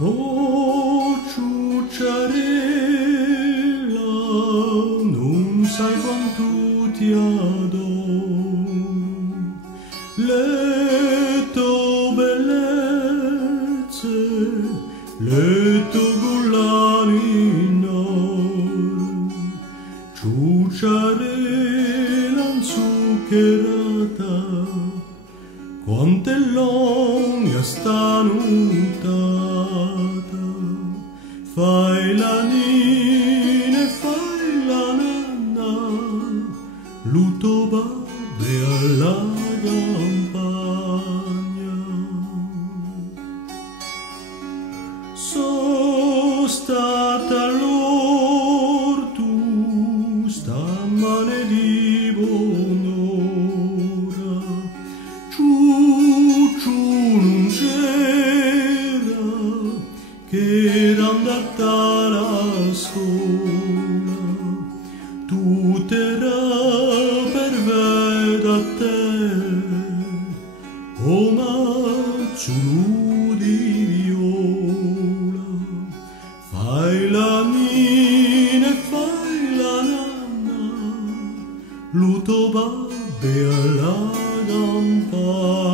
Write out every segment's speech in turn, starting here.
Oh ciucciarella, non sai quanto ti adoro, le tue bellezze, le tue collane in oro, ciucciarella inzuccherata, quanto è lunga sta nuotata, fai la nina e fai la nanna, l'uto babbe alla campagna. So stata all'orto, stamane di buon'ora, non c'era, che era andata alla scuola, tutto era per vedere a te, oh macciolo di viola, fai la nina e fai la nanna, l'uto babbe alla campagna.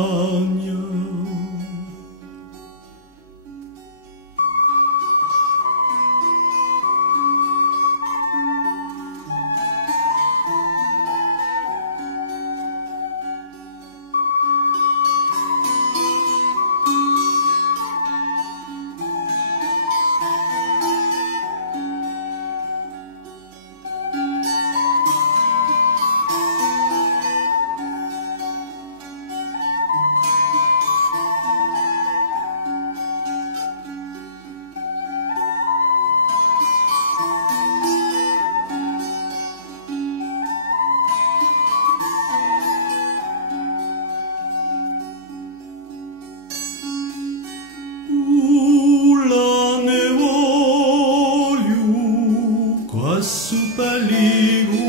Su pelliculetti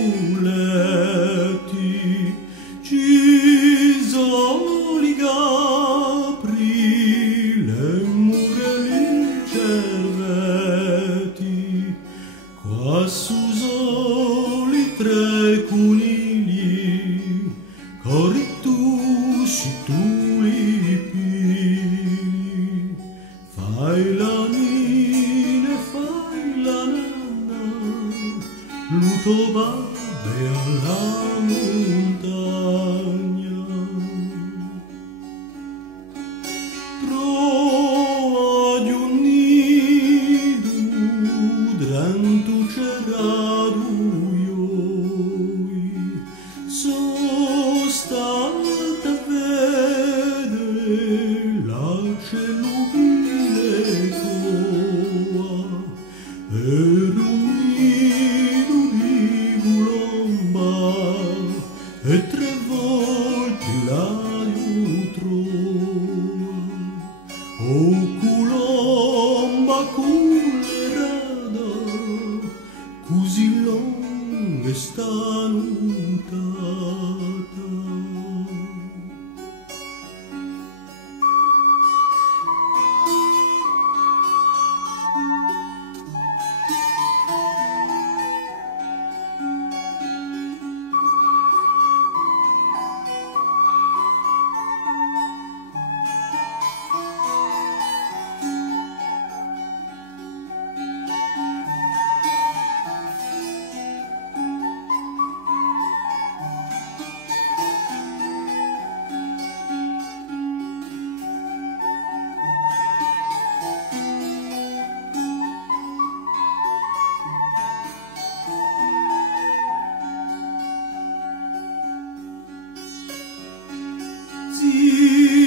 ci sono i capri, le mure li cervetti, qua su soli tre conigli, corri tu, si tu li pigli, fai la nina e fai la nanna, l'uto babbe alla montagna. Trova un nido dentro cerrato ioi, sono stata a vedere la cellulite coa, era un e tre volte l'aglio trova, oh colomba colorata, così lunga sta nuotata. Sì.